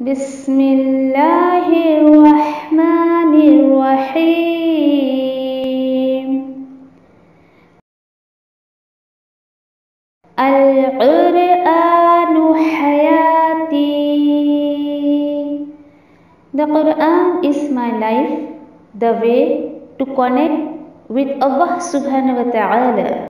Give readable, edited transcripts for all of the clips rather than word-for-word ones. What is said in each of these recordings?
بسم اللہ الرحمن الرحیم القرآن حیاتی. The Quran is my life, the way to connect with Allah subhanahu wa ta'ala.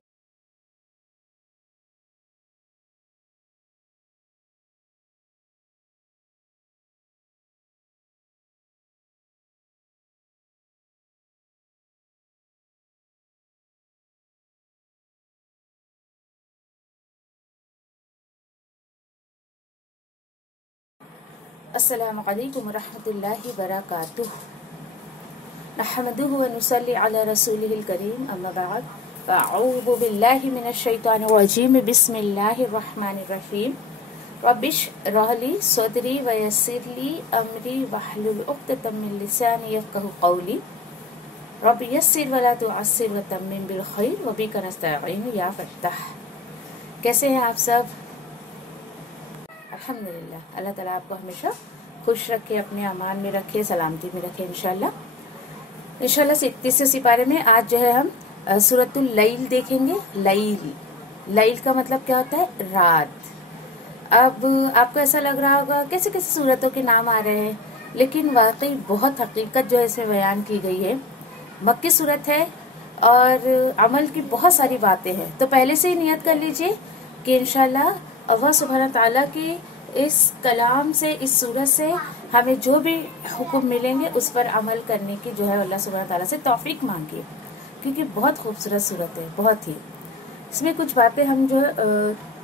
السلام علیکم ورحمۃ اللہ وبرکاتہ. نحمده ونصلي على رسوله الكريم اما بعد فاعوذ باللہ من الشیطان الرجیم بسم اللہ الرحمن الرحیم. رب اشرح لي صدری ویسر لي امری واحلل عقدۃ من لسانی یفقهوا قولی. رب یسر ولا تعسر وتمم بالخیر وبک نستعین یا فتاح. کیسے ہیں آپ سب؟ الحمدللہ. اللہ تعالیٰ آپ کو ہمیشہ خوش رکھے، اپنے امان میں رکھے، سلامتی میں رکھے انشاءاللہ. 31 سپارے میں آج جو ہے ہم سورۃ اللیل دیکھیں گے. لیل کا مطلب کیا ہوتا ہے؟ رات. اب آپ کو ایسا لگ رہا ہوگا کیسے کیسے صورتوں کے نام آ رہے ہیں، لیکن واقعی بہت حقیقت جو ہے اس میں بیان کی گئی ہے. مکی صورت ہے اور عمل کی بہت ساری باتیں ہیں. تو پہلے سے ہی نیت کر لیجئے کہ انشاءاللہ اللہ سبحانہ تعالیٰ کی اس کلام سے، اس صورت سے ہمیں جو بھی حکم ملیں گے اس پر عمل کرنے کی جو ہے اللہ سبحانہ تعالیٰ سے توفیق مانگیے، کیونکہ بہت خوبصورت صورت ہے. بہت ہی اس میں کچھ باتیں ہم جو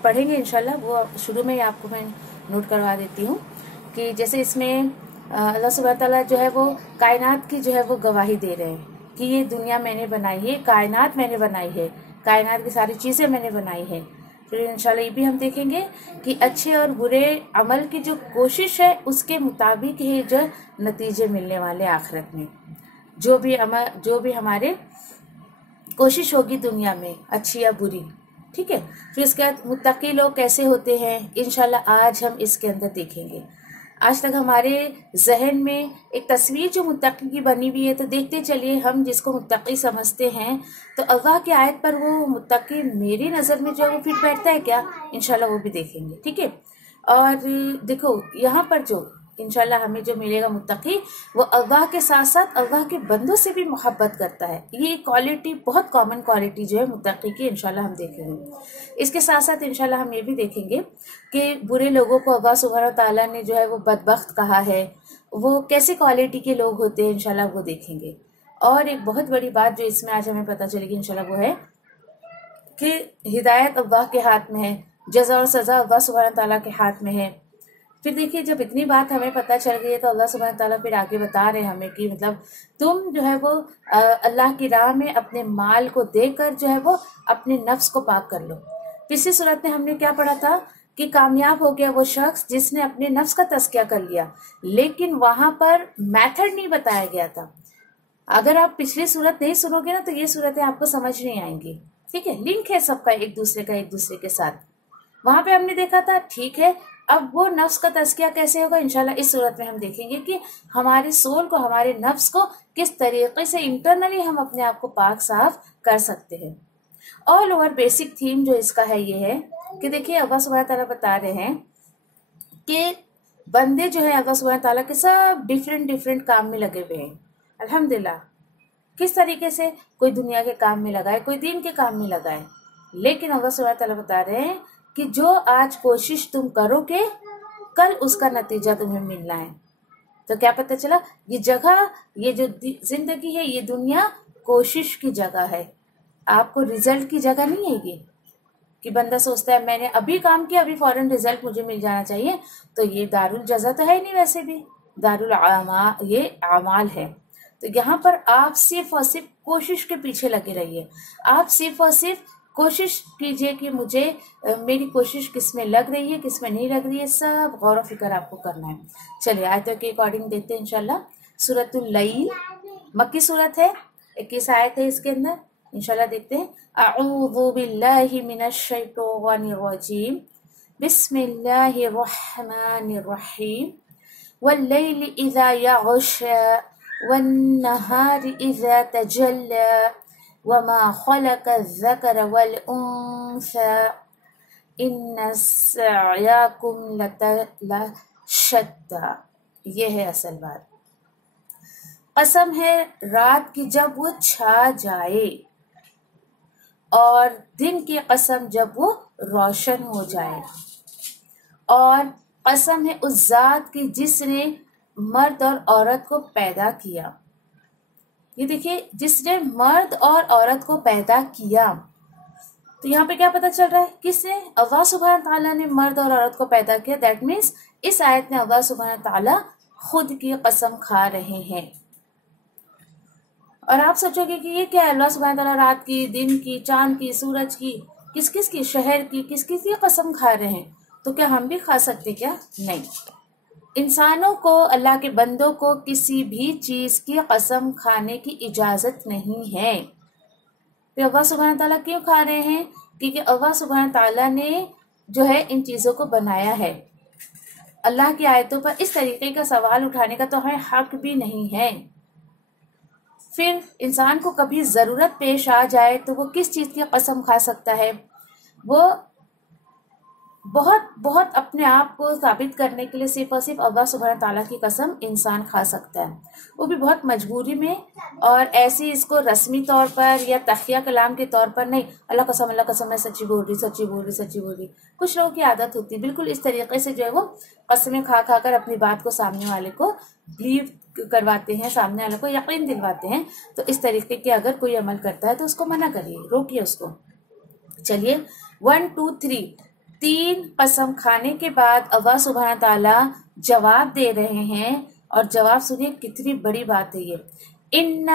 پڑھیں گے انشاءاللہ، وہ شروع میں ہی آپ کو میں نوٹ کروا دیتی ہوں. کہ جیسے اس میں اللہ سبحانہ تعالیٰ جو ہے وہ کائنات کی جو ہے وہ گواہی دے رہے ہیں کہ یہ دنیا میں نے بنائی ہے، کائنات میں نے بنائی ہے، کائنات کی ساری چیزیں میں نے بنائی ہے. پھر انشاءاللہ یہ بھی ہم دیکھیں گے کہ اچھے اور برے عمل کی جو کوشش ہے اس کے مطابق ہی جو نتیجے ملنے والے آخرت میں. جو بھی ہمارے کوشش ہوگی دنیا میں، اچھی یا بری، ٹھیک ہے. پھر اس کے بعد متقی لوگ کیسے ہوتے ہیں انشاءاللہ آج ہم اس کے اندر دیکھیں گے. آج تک ہمارے ذہن میں ایک تصویر جو متقی کی بنی ہوئی ہے، تو دیکھتے چلیے ہم جس کو متقی سمجھتے ہیں تو اللہ کی آیت پر وہ متقی میری نظر میں جو وہ فٹ بیٹھتا ہے کیا، انشاءاللہ وہ بھی دیکھیں گے، ٹھیک ہے. اور دیکھو یہاں پر جو انشاءاللہ ہمیں جو ملے گا متقی، وہ اللہ کے ساتھ ساتھ اللہ کے بندوں سے بھی محبت کرتا ہے. یہ کوالٹی بہت کامن کوالٹی جو ہے متقی کی انشاءاللہ ہم دیکھیں گے. اس کے ساتھ ساتھ انشاءاللہ ہم یہ بھی دیکھیں گے کہ برے لوگوں کو اللہ سبحانہ تعالیٰ نے جو ہے وہ بدبخت کہا ہے، وہ کیسے کوالٹی کے لوگ ہوتے ہیں انشاءاللہ وہ دیکھیں گے. اور ایک بہت بڑی بات جو اس میں آج ہمیں پتہ چلے گی انشاءاللہ وہ ہے کہ ہدایت اللہ کے ہاتھ میں ہے، جزا اور سزا اللہ سبحانہ تعالیٰ کے ہاتھ میں ہے. پھر دیکھیے جب اتنی بات ہمیں پتہ چل گئی ہے تو اللہ سبحانہ تعالیٰ پھر آگے بتا رہے ہیں ہمیں کہ مطلب تم جو ہے وہ اللہ کی راہ میں اپنے مال کو دے کر جو ہے وہ اپنے نفس کو پاک کر لو. پچھلی صورت میں ہم نے کیا پڑھا تھا کہ کامیاب ہو گیا وہ شخص جس نے اپنے نفس کا تزکیہ کر لیا، لیکن وہاں پر میتھڈ نہیں بتایا گیا تھا. اگر آپ پچھلی صورت نہیں سنو گے نا تو یہ صورتیں آپ کو سمجھ نہیں آئیں گی، ٹھیک ہے. لنک ہے سب کا ایک دوسرے کے ساتھ. وہاں پہ ہم نے دیکھا تھا ٹھیک ہے. اب وہ نفس کا تزکیہ کیسے ہوگا انشاءاللہ اس صورت میں ہم دیکھیں گے کہ ہمارے سول کو، ہمارے نفس کو کس طریقے سے انٹرنلی ہم اپنے آپ کو پاک صاف کر سکتے ہیں. آل اوور بیسک تھیم جو اس کا ہے یہ ہے کہ دیکھیے اللہ سبحانہ تعالیٰ بتا رہے ہیں کہ بندے جو ہے اللہ سبحانہ تعالیٰ کے سب ڈیفرنٹ کام میں لگے ہوئے ہیں. الحمدللہ کس طریقے سے، کوئی دنیا کے کام میں لگائے، کوئی دین کے کام میں لگائے، لیکن اللہ سبحانہ تعالیٰ بتا رہے ہیں کہ جو آج کوشش تم کرو گے کل اس کا نتیجہ تمہیں ملنا ہے. تو کیا پتہ چلا، یہ جگہ، یہ جو زندگی ہے، یہ دنیا کوشش کی جگہ ہے، آپ کو رزلٹ کی جگہ نہیں ہے. یہ کہ بندہ سوچتا ہے میں نے ابھی کام کیا ابھی فوراً رزلٹ مجھے مل جانا چاہیے، تو یہ دارالجزا تو ہے نہیں، ویسے بھی دارالعمال یہ اعمال ہے. تو یہاں پر آپ صرف اور صرف کوشش کے پیچھے لگے رہیے. آپ صرف اور صرف کوشش کیجئے کہ مجھے میری کوشش کس میں لگ رہی ہے، کس میں نہیں لگ رہی ہے، سب غور و فکر آپ کو کرنا ہے. چلیے آیتوں کے اکارڈنگ دیکھتے ہیں انشاءاللہ. سورۃ اللیل مکی صورت ہے، 21 آیت ہے اس کے اندر. انشاءاللہ دیکھتے ہیں. اعوذ باللہ من الشیطان الرجیم، بسم اللہ الرحمن الرحیم. واللیل اذا یغشی والنہار اذا تجلی وما خلق الذکر والانثی ان سعیکم لشتی. یہ ہے اصل بات. قسم ہے رات کی جب وہ چھا جائے، اور دن کی قسم جب وہ روشن ہو جائے، اور قسم ہے اس ذات کی جس نے مرد اور عورت کو پیدا کیا. یہ دیکھیے، جس نے مرد اور عورت کو پیدا کیا، تو یہاں پہ کیا پتہ چل رہا ہے؟ کس نے؟ اللہ سبحانہ تعالیٰ نے مرد اور عورت کو پیدا کیا. دیٹ مینس اس آیت میں اللہ سبحانہ تعالیٰ خود کی قسم کھا رہے ہیں. اور آپ سوچو گے کہ یہ کیا ہے؟ اللہ سبحانہ تعالیٰ رات کی، دن کی، چاند کی، سورج کی، کس کس کی، شہر کی، کس کس کی قسم کھا رہے ہیں. تو کیا ہم بھی کھا سکتے کیا؟ نہیں. انسانوں کو، اللہ کے بندوں کو کسی بھی چیز کی قسم کھانے کی اجازت نہیں ہے. پھر اللہ سبحانہ تعالیٰ کیوں کھا رہے ہیں؟ کیونکہ اللہ سبحانہ تعالیٰ نے جو ہے ان چیزوں کو بنایا ہے. اللہ کی آیتوں پر اس طریقے کا سوال اٹھانے کا تو ہمیں حق بھی نہیں ہے. پھر انسان کو کبھی ضرورت پیش آ جائے تو وہ کس چیز کی قسم کھا سکتا ہے؟ وہ بہت اپنے آپ کو ثابت کرنے کے لیے صرف اور صرف اللہ سبحانہ تعالیٰ کی قسم انسان کھا سکتا ہے، وہ بھی بہت مجبوری میں، اور ایسی اس کو رسمی طور پر یا تخیہ کلام کے طور پر نہیں. اللہ قسم میں سچی بول رہی. کچھ لوگوں کی عادت ہوتی ہے بالکل اس طریقے سے جو ہے وہ قسمیں کھا کر اپنی بات کو سامنے والے کو بلیو کرواتے ہیں، سامنے والے کو یقین دلواتے ہیں. تو اس طریقے کے اگر کوئی عمل کرتا ہے تو اس کو منع کریے، روکیے اس کو. چلیے 1 2 3 3 قسم کھانے کے بعد اللہ سبحانہ تعالیٰ جواب دے رہے ہیں، اور جواب سنیے کتنی بڑی بات ہے یہ. ان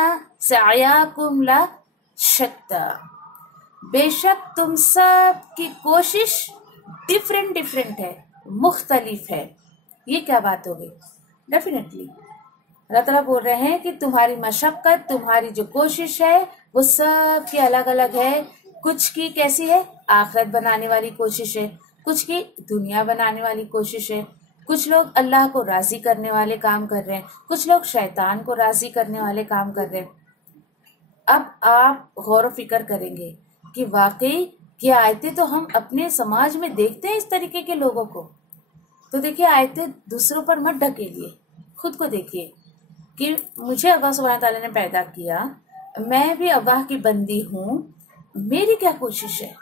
سعیکم لشتی، بے شک تم سب کی کوشش ڈفرینٹ ہے، مختلف ہے. یہ کیا بات ہوگی؟ ڈیفینیٹلی اللہ تعالیٰ بول رہے ہیں کہ تمہاری مشقت، تمہاری جو کوشش ہے وہ سب کی الگ الگ ہے. کچھ کی کیسی ہے؟ آخرت بنانے والی کوشش ہے، کچھ کی دنیا بنانے والی کوشش ہے. کچھ لوگ اللہ کو راضی کرنے والے کام کر رہے ہیں، کچھ لوگ شیطان کو راضی کرنے والے کام کر رہے ہیں. اب آپ غور و فکر کریں گے کہ واقعی یہ آیتیں تو ہم اپنے سماج میں دیکھتے ہیں اس طریقے کے لوگوں کو. تو دیکھیے، آیتیں دوسروں پر مت ڈھکیلیے، خود کو دیکھیے کہ مجھے اللہ سبحانہ تعالیٰ نے پیدا کیا، میں بھی اللہ کی بندی ہوں، میری کیا کوشش ہے،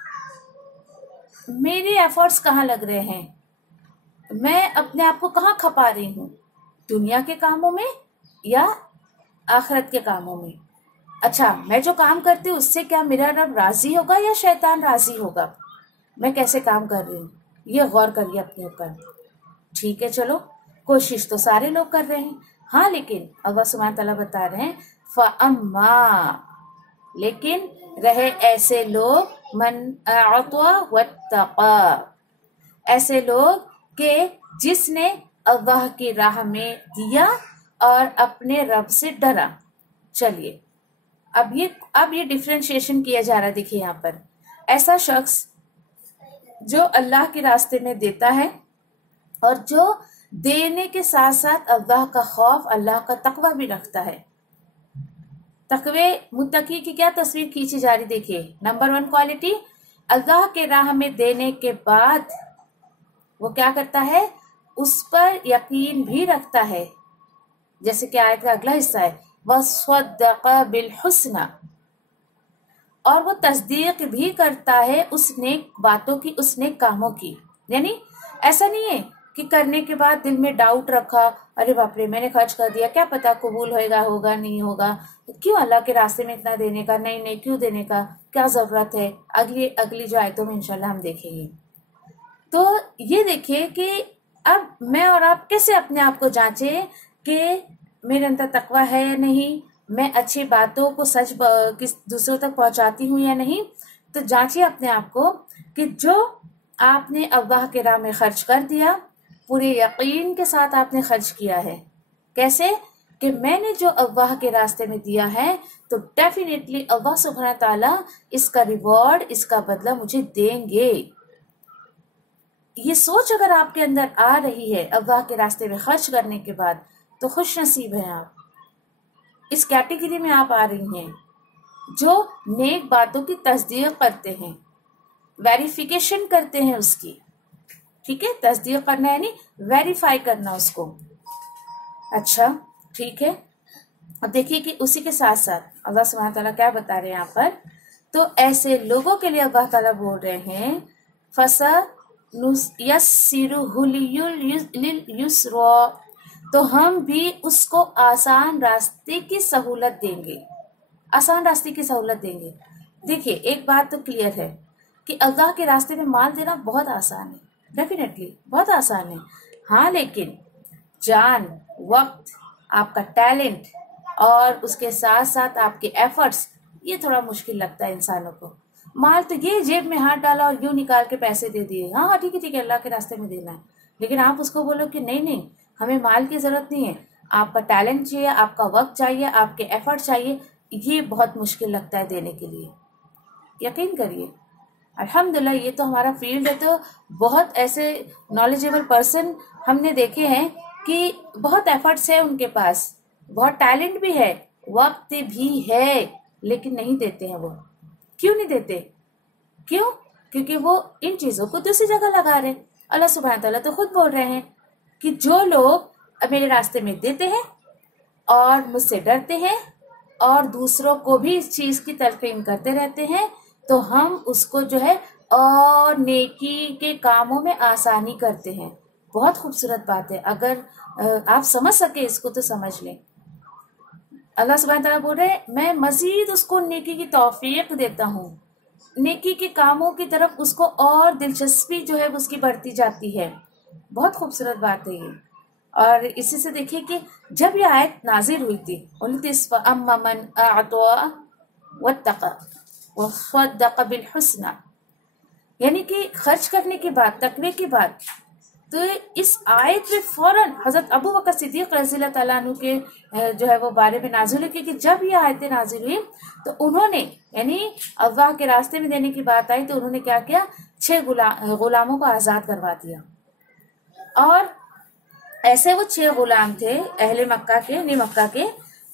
میرے ایفرٹس کہاں لگ رہے ہیں، میں اپنے آپ کو کہاں کھپا رہی ہوں، دنیا کے کاموں میں یا آخرت کے کاموں میں. اچھا، میں جو کام کرتی ہوں اس سے کیا میرا رب راضی ہوگا یا شیطان راضی ہوگا؟ میں کیسے کام کر رہی ہوں، یہ غور کریے اپنے اوپر. ٹھیک ہے، چلو کوشش تو سارے لوگ کر رہے ہیں، ہاں، لیکن اللہ سبحانہ تعالیٰ بتا رہے ہیں فَأَمَّا، لیکن رہے ایسے لوگ من اعطى واتقى، ایسے لوگ کہ جس نے اللہ کی راہ میں دیا اور اپنے رب سے ڈرا. چلیے اب یہ ڈفرینشیشن کیا جا رہا ہے. دیکھیے یہاں پر ایسا شخص جو اللہ کے راستے میں دیتا ہے اور جو دینے کے ساتھ ساتھ اللہ کا خوف، اللہ کا تقوی بھی رکھتا ہے. تقوی متقی کی کیا تصویر کھینچی جا رہی؟ دیکھیے، نمبر 1 کوالٹی، اللہ کے راہ میں دینے کے بعد وہ کیا کرتا ہے؟ اس پر یقین بھی رکھتا ہے. جیسے کہ آیت کا اگلا حصہ ہے وَصَدَّقَ بِالْحُسْنَى، اور وہ تصدیق بھی کرتا ہے اس نیک باتوں کی، اس نیک کاموں کی. یعنی ایسا نہیں ہے کہ کرنے کے بعد دل میں ڈاؤٹ رکھا، ارے باپ رے میں نے خرچ کر دیا، کیا پتا قبول ہوگا نہیں ہوگا، کیوں اللہ کے راستے میں اتنا دینے کا، نہیں کیوں دینے کا، کیا ضرورت ہے. اگلی جو آیتوں میں انشاءاللہ ہم دیکھیں گے. تو یہ دیکھیے کہ اب میں اور آپ کیسے اپنے آپ کو جانچیں کہ میرے اندر تقوی ہے یا نہیں، میں اچھی باتوں کو سچ دوسروں تک پہنچاتی ہوں یا نہیں. تو جانچیے اپنے آپ کو کہ جو آپ نے اللہ کے راہ میں خرچ کر دیا، پورے یقین کے ساتھ آپ نے خرچ کیا ہے. کیسے؟ کہ میں نے جو اللہ کے راستے میں دیا ہے تو ڈیفینیٹلی اللہ سبحانہ تعالیٰ اس کا ریوارڈ، اس کا بدلہ مجھے دیں گے. ये सोच अगर आपके अंदर आ रही है अल्लाह के रास्ते में खर्च करने के बाद, तो खुश नसीब हैं आप। इस कैटेगरी में आप आ रही हैं जो नेक बातों की तस्दीक करते हैं, वेरिफिकेशन करते हैं उसकी। ठीक है, तस्दीक करना यानी वेरीफाई करना उसको। अच्छा ठीक है, अब देखिए कि उसी के साथ साथ अल्लाह सुब्हानहू तआला क्या बता रहे हैं यहाँ पर। तो ऐसे लोगों के लिए अल्लाह ताला बोल रहे हैं फसनुयस्सिरुहुल तो हम भी उसको आसान रास्ते की सहूलत देंगे, आसान रास्ते की सहूलत देंगे। देखिए एक बात तो क्लियर है कि अल्लाह के रास्ते में माल देना बहुत आसान है, डेफिनेटली बहुत आसान है। हाँ, लेकिन जान, वक्त, आपका टैलेंट और उसके साथ साथ आपके एफर्ट्स, ये थोड़ा मुश्किल लगता है इंसानों को। माल तो ये जेब में हाथ डाला और यूं निकाल के पैसे दे दिए, हाँ ठीक है अल्लाह के रास्ते में देना है, लेकिन आप उसको बोलो कि नहीं हमें माल की जरूरत नहीं है, आपका टैलेंट चाहिए, आपका वक्त चाहिए, आपके एफर्ट चाहिए, ये बहुत मुश्किल लगता है देने के लिए। यकीन करिए अल्हम्दुलिल्लाह ये तो हमारा फील्ड है, तो बहुत ऐसे नॉलेजेबल पर्सन हमने देखे हैं कि बहुत एफर्ट्स है उनके पास, बहुत टैलेंट भी है, वक्त भी है, लेकिन नहीं देते हैं वो। क्यों नहीं देते? क्यों? क्योंकि वो इन चीजों को दूसरी जगह लगा रहे। अल्लाह सुब्हानहू तआला तो खुद बोल रहे हैं कि जो लोग मेरे रास्ते में देते हैं और मुझसे डरते हैं और दूसरों को भी इस चीज की तलकीन करते रहते हैं, तो हम उसको जो है और नेकी के कामों में आसानी करते हैं। बहुत खूबसूरत बात है, अगर आप समझ सके इसको तो समझ लें। अल्लाह सुब्हानहू तआला बोल रहे हैं मैं मजीद उसको नेकी की तौफीक देता हूँ, नेकी के कामों की तरफ उसको और दिलचस्पी जो है उसकी बढ़ती जाती है। बहुत खूबसूरत बात है ये। और इसी से देखिए कि जब ये आयत नाजिल हुई थी अम्मन अअता वत्तक़ा वसद्दक़ बिलहुस्ना, यानी कि खर्च करने के बाद, तकवे के बाद, तो इस आयत में फौरन हजरत अबू बकर सिद्दीक रज़ियल्लाहु तआला अन्हु के जो है वो बारे में नाज़िल हुई, क्योंकि जब ये आयतें नाज़िल हुई तो उन्होंने, यानी अल्लाह के रास्ते में देने की बात आई तो उन्होंने क्या किया, 6 गुलामों को आज़ाद करवा दिया। और ऐसे वो 6 गुलाम थे अहले मक्का के, यानी मक्का के,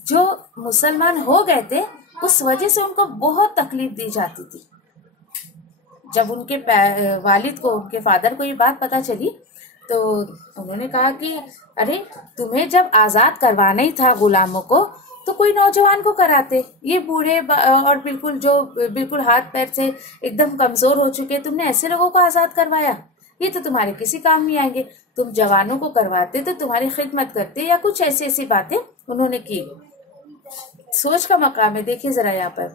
जो मुसलमान हो गए थे, उस वजह से उनको बहुत तकलीफ दी जाती थी। जब उनके वालिद को, उनके फादर को ये बात पता चली तो उन्होंने कहा कि अरे तुम्हें जब आज़ाद करवाना ही था गुलामों को तो कोई नौजवान को कराते, ये बूढ़े और बिल्कुल हाथ पैर से एकदम कमजोर हो चुके, तुमने ऐसे लोगों को आज़ाद करवाया, ये तो तुम्हारे किसी काम नहीं आएंगे, तुम जवानों को करवाते तो तुम्हारी खिदमत करते, या कुछ ऐसी बातें उन्होंने की। सोच का मकाम है। देखिए जरा यहाँ पर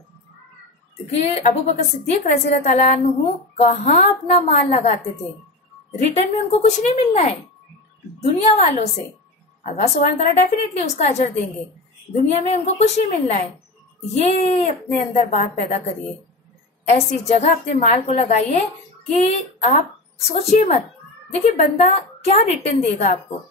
कि अबू बकर सिद्दीक रज़ियल्लाहु तआला अन्हु कहाँ अपना माल लगाते थे, रिटर्न में उनको कुछ नहीं मिलना है दुनिया वालों से, अल्लाह सुब्हानहू तआला डेफिनेटली उसका अजर देंगे, दुनिया में उनको कुछ नहीं मिलना है। ये अपने अंदर बात पैदा करिए, ऐसी जगह अपने माल को लगाइए कि आप सोचिए मत। देखिए बंदा क्या रिटर्न देगा आपको,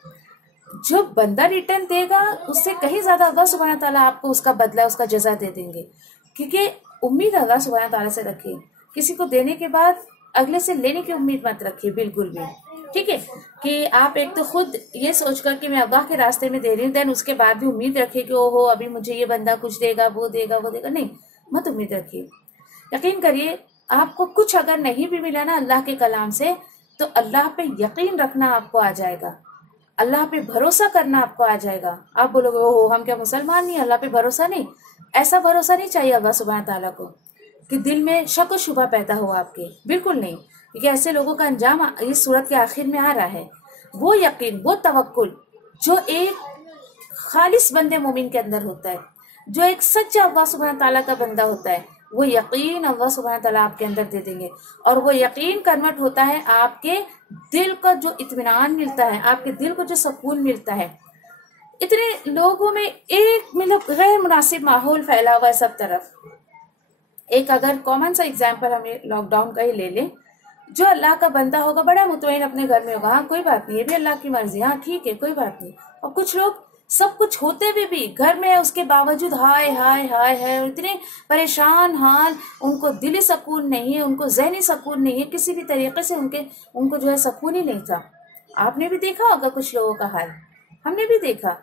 जो बंदा रिटर्न देगा उससे कहीं ज्यादा अल्लाह सुब्हानहू तआला आपको उसका बदला, उसका जजा दे देंगे। क्योंकि उम्मीद अल्लाह सुब्हानहू तआला से रखिए, किसी को देने के बाद अगले से लेने की उम्मीद मत रखिए बिल्कुल भी। ठीक है, कि आप एक तो खुद ये सोचकर कि मैं अल्लाह के रास्ते में दे रही हूँ, देन उसके बाद भी उम्मीद रखिए कि ओहो अभी मुझे ये बंदा कुछ देगा, वो देगा, वो देगा, नहीं, मत उम्मीद रखिए। यकीन करिए आपको कुछ अगर नहीं भी मिला ना अल्लाह के कलाम से, तो अल्लाह पे यकीन रखना आपको आ जाएगा, अल्लाह पे भरोसा करना आपको आ जाएगा। आप बोलोगे ओहो हम क्या मुसलमान नहीं, अल्लाह पे भरोसा नहीं, ऐसा भरोसा नहीं चाहिए अल्लाह सुब्हानहू तआला को कि दिल में शक व शुबा पैदा हो आपके, बिल्कुल नहीं। क्योंकि ऐसे लोगों का अंजाम इस सूरत के आखिर में आ रहा है। वो यकीन, वो तवक्कुल जो एक खालिस बंदे मोमिन के अंदर होता है, जो एक सच्चा अल्लाह सुब्हानहू तआला का बंदा होता है, वो यकीन अल्लाह सुब्हानहू तआला आपके अंदर दे देंगे। और वो यकीन कन्वर्ट होता है आपके दिल का जो इत्मीनान मिलता है, आपके दिल को जो सुकून मिलता है। इतने लोगों में एक मतलब गैर मुनासिब माहौल फैला हुआ है सब तरफ। एक अगर कॉमन सा एग्जाम्पल हमें लॉकडाउन का ही ले लें, जो अल्लाह का बंदा होगा बड़ा मुतमईन अपने घर में होगा, हाँ कोई बात नहीं, ये भी अल्लाह की मर्जी, हाँ ठीक है कोई बात नहीं। और कुछ लोग सब कुछ होते हुए भी घर में है, उसके बावजूद हाय हाय हाय है, इतने परेशान हाल, उनको दिली सुकून नहीं है, उनको ज़हनी सुकून नहीं है, किसी भी तरीके से उनको जो है सुकून ही नहीं था। आपने भी देखा होगा कुछ लोगों का हाल, हमने भी देखा।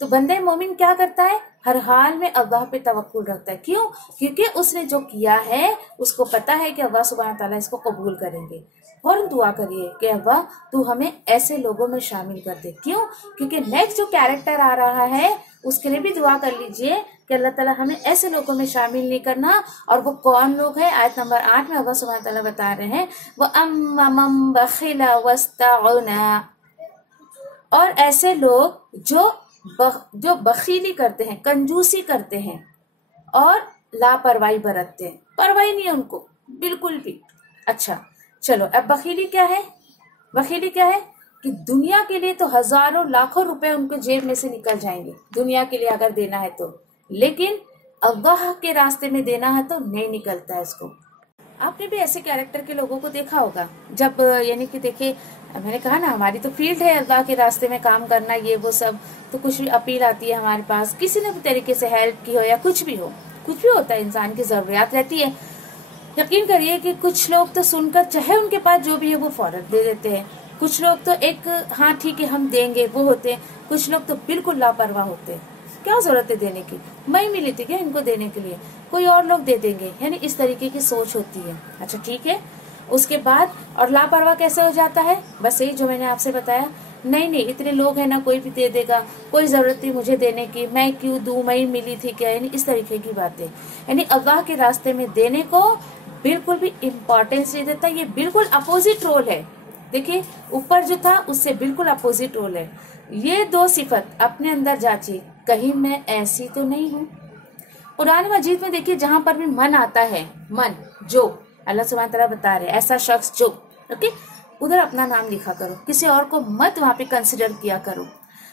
तो बंदे मोमिन क्या करता है, हर हाल में अल्लाह पे तवक्कुल रखता है। क्यों? क्योंकि उसने जो किया है उसको पता है कि अल्लाह सुब्हानहू तआला इसको कबूल करेंगे। फौरन दुआ करिए कि अल्लाह तू हमें ऐसे लोगों में शामिल कर दे। क्यों? क्योंकि नेक्स्ट जो कैरेक्टर आ रहा है उसके लिए भी दुआ कर लीजिए कि अल्लाह ताला हमें ऐसे लोगों में शामिल नहीं करना। और वो कौन लोग हैं? आयत नंबर 8 में अल्लाह सुब्हानहू तआला बता रहे हैं, व अम्मा मन बखिला वस्तगना, और ऐसे लोग जो बखीली करते हैं, कंजूसी करते हैं और लापरवाही बरतते हैं, परवाही नहीं है उनको बिल्कुल भी। अच्छा चलो, अब बखीली क्या है? बखीली क्या है कि दुनिया के लिए तो हजारों लाखों रुपए उनके जेब में से निकल जाएंगे, दुनिया के लिए अगर देना है तो, लेकिन अल्लाह के रास्ते में देना है तो नहीं निकलता है इसको। आपने भी ऐसे कैरेक्टर के लोगों को देखा होगा। जब यानी कि देखिए, मैंने कहा ना हमारी तो फील्ड है अल्लाह के रास्ते में काम करना, ये वो सब, तो कुछ भी अपील आती है हमारे पास, किसी ने भी तरीके से हेल्प की हो या कुछ भी हो, कुछ भी होता है, इंसान की जरूरियात रहती है। यकीन करिए कि कुछ लोग तो सुनकर चाहे उनके पास जो भी है वो फौरन दे देते हैं। कुछ लोग तो एक हाँ ठीक है हम देंगे वो होते हैं, कुछ लोग तो बिल्कुल लापरवाह होते हैं। क्या जरूरत है देने की, मैं मिली थी क्या इनको देने के लिए, कोई और लोग दे देंगे, यानी इस तरीके की सोच होती है। अच्छा ठीक है, उसके बाद और लापरवाह कैसे हो जाता है? बस यही जो मैंने आपसे बताया, नहीं नहीं इतने लोग हैं ना, कोई भी दे देगा, कोई जरूरत नहीं मुझे देने की, मैं क्यों दूं, मैं ही मिली थी क्या, यानी इस तरीके की बातें। यानी अल्लाह के रास्ते में देने को बिल्कुल भी इम्पोर्टेंस नहीं देता। ये बिल्कुल अपोजिट रोल है। देखिए ऊपर जो था उससे बिल्कुल अपोजिट रोल है। ये दो सिफत अपने अंदर जांचिए, कहीं मैं ऐसी तो नहीं हूँ। कुरान मजीद में देखिए जहां पर भी मन आता है, मन जो अल्लाह सुब्हानहू तआला बता रहे ऐसा शख्स जो, ओके, उधर अपना नाम लिखा करो, किसी और को मत वहां पे कंसिडर किया करो,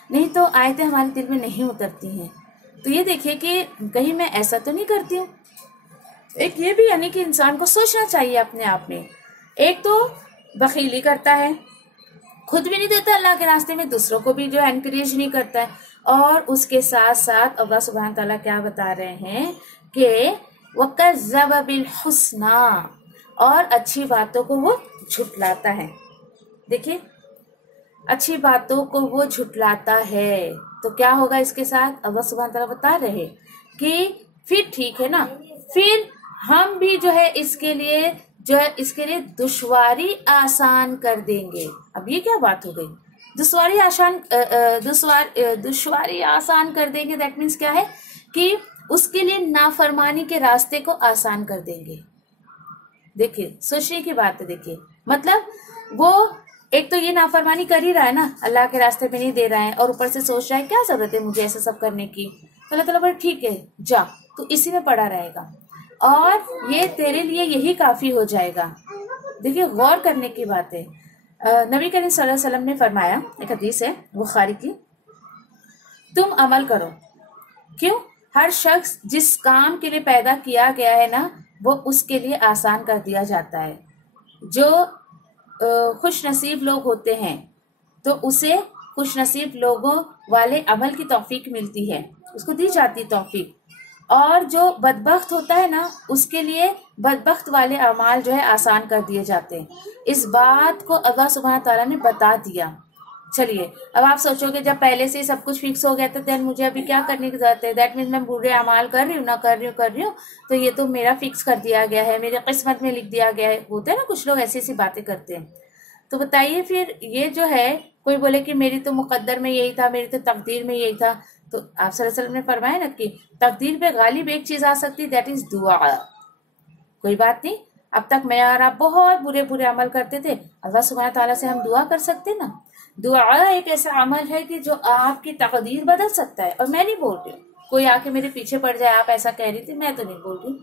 नहीं तो आयतें हमारे दिल में नहीं उतरती हैं। तो ये देखिए कि कहीं मैं ऐसा तो नहीं करती हूँ। एक ये भी यानी कि इंसान को सोचना चाहिए अपने आप में। एक तो बखीली करता है, खुद भी नहीं देता अल्लाह के रास्ते में, दूसरों को भी जो एनकरेज नहीं करता है, और उसके साथ साथ अल्लाह सुब्हानहू तआला क्या बता रहे हैं कि वकज़्ज़ब बिल हुस्ना, और अच्छी बातों को वो झुटलाता है। देखिए अच्छी बातों को वो झुटलाता है तो क्या होगा इसके साथ? अल्लाह सुब्हानहू तआला बता रहे कि फिर ठीक है ना, फिर हम भी जो है इसके लिए दुश्वारी आसान कर देंगे। अब ये क्या बात हो गई? दुश्वारी आसान कर देंगे, दैट मीन्स क्या है कि उसके लिए नाफरमानी के रास्ते को आसान कर देंगे। देखिए सोचने की बात है। देखिए मतलब वो एक तो ये नाफरमानी कर ही रहा है ना, अल्लाह के रास्ते में नहीं दे रहा है, और ऊपर से सोच रहा है क्या जरूरत है मुझे ऐसा सब करने की। तो अल्लाह ताला बोले ठीक है जा, तो इसी में पड़ा रहेगा और ये तेरे लिए यही काफी हो जाएगा। देखिए गौर करने की बात है। नबी करीम सल्लल्लाहु अलैहि वसल्लम ने फरमाया, एक हदीस है बुखारी की, तुम अमल करो। क्यों? हर शख्स जिस काम के लिए पैदा किया गया है ना, वो उसके लिए आसान कर दिया जाता है। जो खुश नसीब लोग होते हैं तो उसे खुश नसीब लोगों वाले अमल की तौफीक मिलती है, उसको दी जाती तौफीक। और जो बदबख्त होता है ना, उसके लिए बदबख्त वाले अमाल जो है आसान कर दिए जाते हैं। इस बात को अल्लाह सुब्हानहू तआला ने बता दिया। चलिए अब आप सोचोगे जब पहले से सब कुछ फिक्स हो गया तो देन मुझे अभी क्या करने की जरूरत है? दैट मीन्स मैं बुरे अमाल कर रही हूँ ना, कर रही हूँ तो ये तो मेरा फिक्स कर दिया गया है, मेरे किस्मत में लिख दिया गया है। होता है ना कुछ लोग ऐसी ऐसी बातें करते हैं। तो बताइए फिर ये जो है, कोई बोले कि मेरी तो मुकद्दर में यही था, मेरी तो तकदीर में यही था, तो आप सल्लल्लाहु अलैहि वसल्लम ने फरमाया ना कि तकदीर पे गालिब एक चीज आ सकती, दैट इज दुआ। कोई बात नहीं, अब तक मैं और आप बहुत बुरे बुरे अमल करते थे, अल्लाह सुब्हानहू तआला से हम दुआ कर सकते ना। दुआ एक ऐसा अमल है कि जो आपकी तकदीर बदल सकता है। और मैं नहीं बोल रही हूँ कोई आके मेरे पीछे पड़ जाए आप ऐसा कह रही थी, मैं तो नहीं बोल रही।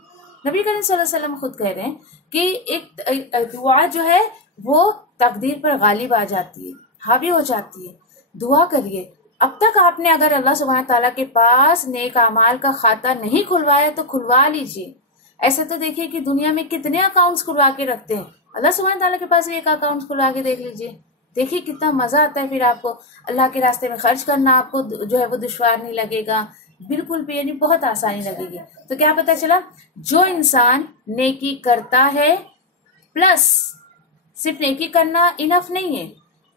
नबी करीम सल्लल्लाहु अलैहि वसल्लम खुद कह रहे हैं कि एक दुआ जो है वो तकदीर पर गालिब आ जाती है, हावी हो जाती है। दुआ करिए। अब तक आपने अगर अल्लाह सुब्हानहू तआला के पास नेक अमाल का खाता नहीं खुलवाया तो खुलवा लीजिए। ऐसे तो देखिए कि दुनिया में कितने अकाउंट्स खुलवा के रखते हैं, अल्लाह सुब्हानहू तआला के पास भी एक अकाउंट खुलवा के देख लीजिए, देखिए कितना मजा आता है फिर आपको अल्लाह के रास्ते में खर्च करना, आपको जो है वो दुश्वार नहीं लगेगा, बिल्कुल भी यानी बहुत आसानी लगेगी। तो क्या पता चला, जो इंसान नेकी करता है प्लस सिर्फ नेकी करना इनफ नहीं है,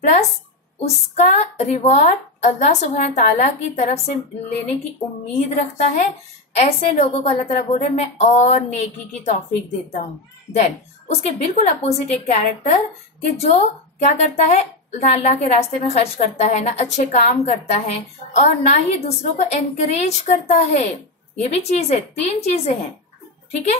प्लस उसका रिवॉर्ड अल्लाह सुब्हान ताला की तरफ से लेने की उम्मीद रखता है, ऐसे लोगों को अल्लाह ताला बोल रहे मैं और नेकी की तौफीक देता हूँ। देन उसके बिल्कुल अपोजिट एक कैरेक्टर कि जो क्या करता है, ना अल्लाह के रास्ते में खर्च करता है, ना अच्छे काम करता है, और ना ही दूसरों को एनकरेज करता है। ये भी चीज है, 3 चीजें हैं, ठीक है,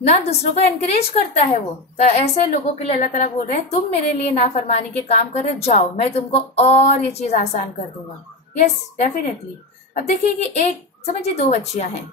ना दूसरों को एनकरेज करता है वो। तो ऐसे लोगों के लिए अल्लाह ताला बोल रहे हैं तुम मेरे लिए नाफरमानी के काम कर रहे, जाओ मैं तुमको और ये चीज आसान कर दूंगा। Yes definitely. अब देखिए कि एक समझिए 2 बच्चियां हैं,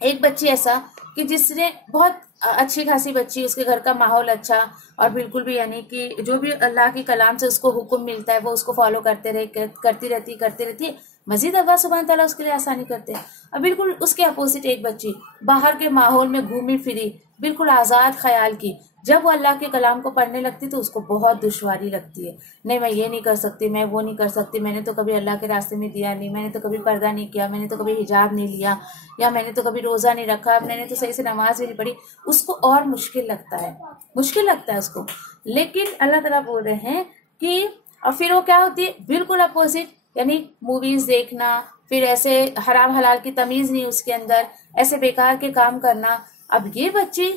एक बच्ची ऐसा कि जिसने बहुत अच्छी खासी बच्ची, उसके घर का माहौल अच्छा, और बिल्कुल भी यानी कि जो भी अल्लाह के कलाम से उसको हुक्म मिलता है वो उसको फॉलो करती रहती है, मजीद अल्लाह सुब्हान ताला उसके लिए आसानी करते हैं। और बिल्कुल उसके अपोजिट एक बच्ची बाहर के माहौल में घूमी फिरी, बिल्कुल आजाद ख्याल की, जब वो अल्लाह के कलाम को पढ़ने लगती तो उसको बहुत दुश्वारी लगती है। नहीं मैं ये नहीं कर सकती, मैं वो नहीं कर सकती, मैंने तो कभी अल्लाह के रास्ते में दिया नहीं, मैंने तो कभी पर्दा नहीं किया, मैंने तो कभी हिजाब नहीं लिया, या मैंने तो कभी रोजा नहीं रखा, मैंने तो सही से नमाज भी नहीं पढ़ी। उसको और मुश्किल लगता है उसको। लेकिन अल्लाह ताला बोल रहे हैं कि और फिर वो क्या होती है, बिल्कुल अपोजिट, यानी मूवीज देखना, फिर ऐसे हराम हलाल की तमीज नहीं उसके अंदर, ऐसे बेकार के काम करना। अब ये बच्ची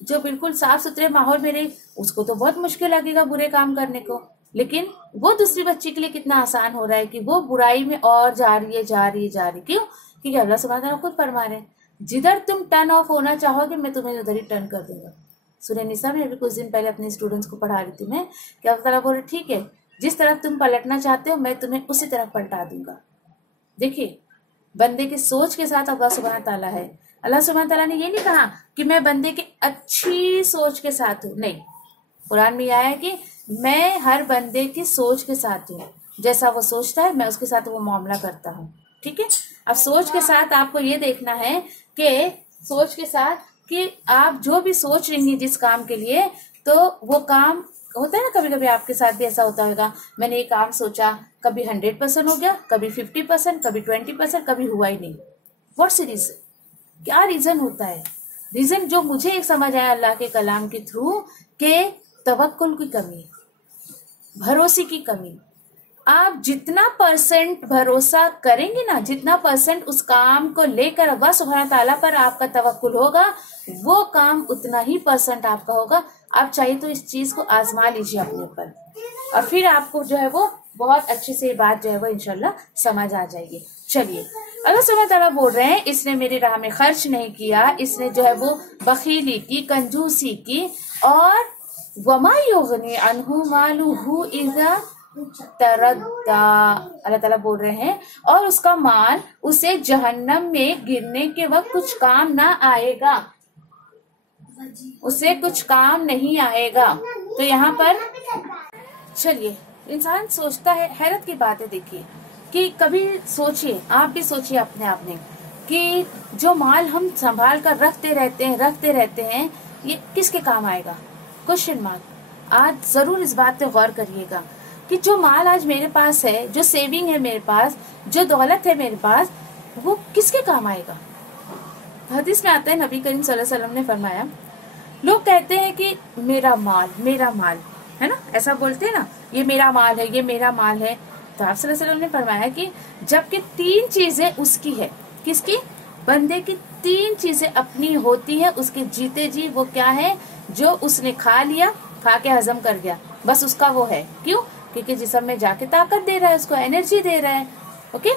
जो बिल्कुल साफ सुथरे माहौल में रही, उसको तो बहुत मुश्किल लगेगा बुरे काम करने को, लेकिन वो दूसरी बच्ची के लिए कितना आसान हो रहा है कि वो बुराई में और जा रही है। क्यों? क्योंकि अल्लाह सुब्हान ताला खुद फरमा रहे हैं जिधर तुम टर्न ऑफ होना चाहोगे मैं तुम्हें उधर ही टर्न कर दूंगा। सूरह निसा में अभी कुछ दिन पहले अपने स्टूडेंट्स को पढ़ा रही थी मैं, कि अल्लाह ताला बोल रहे ठीक है, जिस तरफ तुम पलटना चाहते हो मैं तुम्हें उसी तरफ पलटा दूंगा। देखिए बंदे की सोच के साथ अल्लाह सुब्हान ताला है। अल्लाह सुब्हान ताला ने ये नहीं कहा कि मैं बंदे की अच्छी सोच के साथ हूँ, नहीं, कुरान में आया है कि मैं हर बंदे की सोच के साथ हूँ, जैसा वो सोचता है मैं उसके साथ वो मामला करता हूँ। ठीक है, अब सोच के साथ आपको ये देखना है कि सोच के साथ कि आप जो भी सोच रही हैं जिस काम के लिए, तो वो काम होता है ना, कभी कभी आपके साथ भी ऐसा होता होगा, मैंने ये काम सोचा, कभी 100% हो गया, कभी 50%, कभी 20%, कभी हुआ ही नहीं। What's the reason? क्या रीजन होता है? रीजन जो मुझे एक समझ आया अल्लाह के कलाम के थ्रू, के तवक्कुल की कमी, भरोसे की कमी। आप जितना % भरोसा करेंगे ना, जितना % उस काम को लेकर अल्लाह सुब्हान ताला पर आपका तवक्कुल होगा, वो काम उतना ही % आपका होगा। आप चाहिए तो इस चीज को आजमा लीजिए अपने ऊपर, और फिर आपको जो है वो बहुत अच्छे से ये बात जो है वो इंशाल्लाह समझ आ जाएगी। चलिए, अल्लाह सुब्हान ताला बोल रहे हैं इसने मेरी राह में खर्च नहीं किया, इसने जो है वो बखीली की, कंजूसी की, और वमा युगनी अन्हु मालुहु इज़ा तरद्दा, अल्लाह ताला बोल रहे हैं और उसका माल उसे जहन्नम में गिरने के वक्त कुछ काम ना आएगा, उसे कुछ काम नहीं आएगा। तो यहाँ पर चलिए, इंसान सोचता है, हैरत की बात है देखिए कि कभी सोचिए, आप भी सोचिए अपने आप में कि जो माल हम संभाल कर रखते रहते हैं ये किसके काम आएगा? Question mark. आज जरूर इस बात पे गौर करिएगा कि जो माल आज मेरे पास है, जो सेविंग है मेरे पास, जो दौलत है मेरे पास, वो किसके काम आएगा? हदीस में आता है, नबी करीम सल्लल्लाहु अलैहि वसल्लम ने फरमाया, लोग कहते हैं कि मेरा माल है ना, ऐसा बोलते हैं ना, ये मेरा माल है, ये मेरा माल है। तो आप सल्लल्लाहु अलैहि वसल्लम ने फरमाया कि जबकि 3 चीजें उसकी है, किसकी? बंदे की 3 चीजें अपनी होती है उसके जीते जी, वो क्या है? जो उसने खा लिया, खा के हजम कर गया, बस उसका वो है। क्यों? क्योंकि जिस्म में जाके ताकत दे रहा है, उसको एनर्जी दे रहा है। ओके,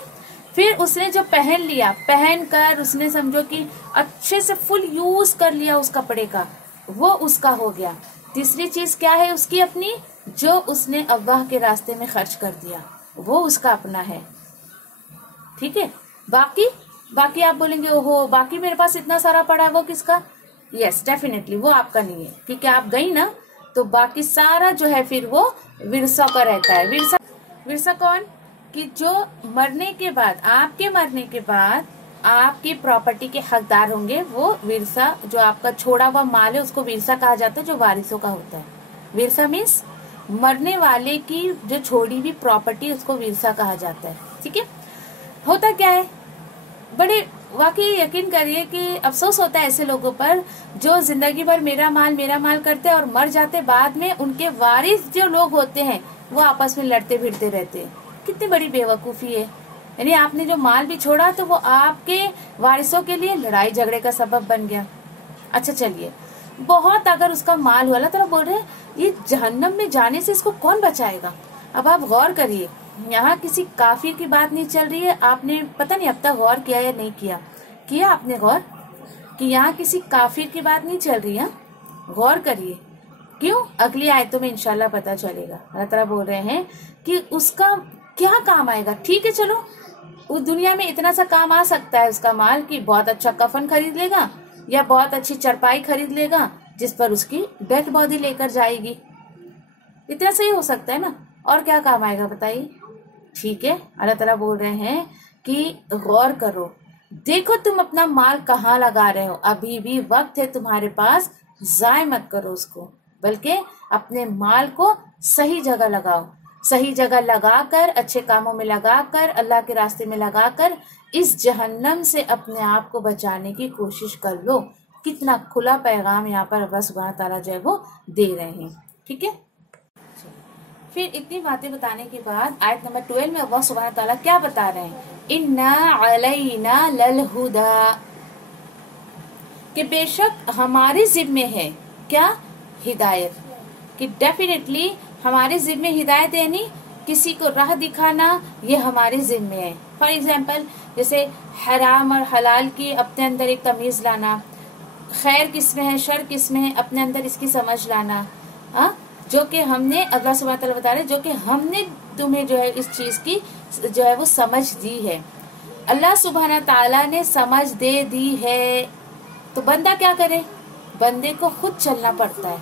फिर उसने जो पहन लिया, पहन कर उसने समझो कि अच्छे से फुल यूज कर लिया उस कपड़े का, वो उसका हो गया। तीसरी चीज क्या है उसकी अपनी? जो उसने अल्लाह के रास्ते में खर्च कर दिया, वो उसका अपना है। ठीक है, बाकी आप बोलेंगे ओहो बाकी मेरे पास इतना सारा पड़ा है, वो किसका? यस डेफिनेटली वो आपका नहीं है, क्योंकि आप गई ना तो बाकी सारा जो है फिर वो विरसा का रहता है। विरसा कौन? कि जो मरने के बाद, आपके मरने के बाद आपकी प्रॉपर्टी के हकदार होंगे, वो विरसा, जो आपका छोड़ा हुआ माल है उसको विरसा कहा जाता है, जो वारिसों का होता है। विरसा मीन्स मरने वाले की जो छोड़ी हुई प्रॉपर्टी उसको विरसा कहा जाता है। ठीक है, होता क्या है, बड़े वाकई यकीन करिए कि अफसोस होता है ऐसे लोगों पर जो जिंदगी भर मेरा माल करते हैं और मर जाते, बाद में उनके वारिस जो लोग होते हैं वो आपस में लड़ते भिड़ते रहते हैं। कितनी बड़ी बेवकूफी है। यानी आपने जो माल भी छोड़ा तो वो आपके वारिसों के लिए लड़ाई झगड़े का सबब बन गया। अच्छा चलिए, बहुत अगर उसका माल हुआ, तो बोल रहे ये जहन्नम में जाने से इसको कौन बचाएगा। अब आप गौर करिए, यहाँ किसी काफिर की बात नहीं चल रही है। आपने पता नहीं अब तक गौर किया या नहीं किया आपने गौर कि यहाँ किसी काफिर की बात नहीं चल रही है। गौर करिए, क्यों? अगली आयतों में इंशाल्लाह पता चलेगा। अल्लाह ताला बोल रहे हैं कि उसका क्या काम आएगा। ठीक है, चलो उस दुनिया में इतना सा काम आ सकता है उसका माल कि बहुत अच्छा कफन खरीद लेगा या बहुत अच्छी चरपाई खरीद लेगा जिस पर उसकी डेड बॉडी लेकर जाएगी। इतना सही हो सकता है ना, और क्या काम आएगा बताइए। ठीक है, अल्लाह ताला बोल रहे हैं कि गौर करो, देखो तुम अपना माल कहाँ लगा रहे हो, अभी भी वक्त है तुम्हारे पास, जाय मत करो उसको, बल्कि अपने माल को सही जगह लगाओ। सही जगह लगाकर, अच्छे कामों में लगाकर, अल्लाह के रास्ते में लगाकर इस जहन्नम से अपने आप को बचाने की कोशिश कर लो। कितना खुला पैगाम यहाँ पर अल्लाह सुब्हान ताला जो है वो दे रहे हैं। ठीक है, फिर इतनी बातें बताने के बाद आयत नंबर 12 में अल्लाह सुब्हान ताला क्या बता रहे हैं, इन्ना अलैना लल हुदा, कि बेशक हमारे जिम्मे है क्या, हिदायत। कि डेफिनेटली हमारे जिम्मे हिदायत यानी किसी को राह दिखाना, ये हमारे जिम्मे है। फॉर एग्जाम्पल, जैसे हराम और हलाल की अपने अंदर एक तमीज लाना, खैर किसमें है शर किसमें है अपने अंदर इसकी समझ लाना, जो कि हमने अल्लाह सुब्हानहू तआला बता रहे, जो कि हमने तुम्हें जो है इस चीज की जो है वो समझ दी है। अल्लाह सुब्हानहू तआला ने समझ दे दी है, तो बंदा क्या करे, बंदे को खुद चलना पड़ता है,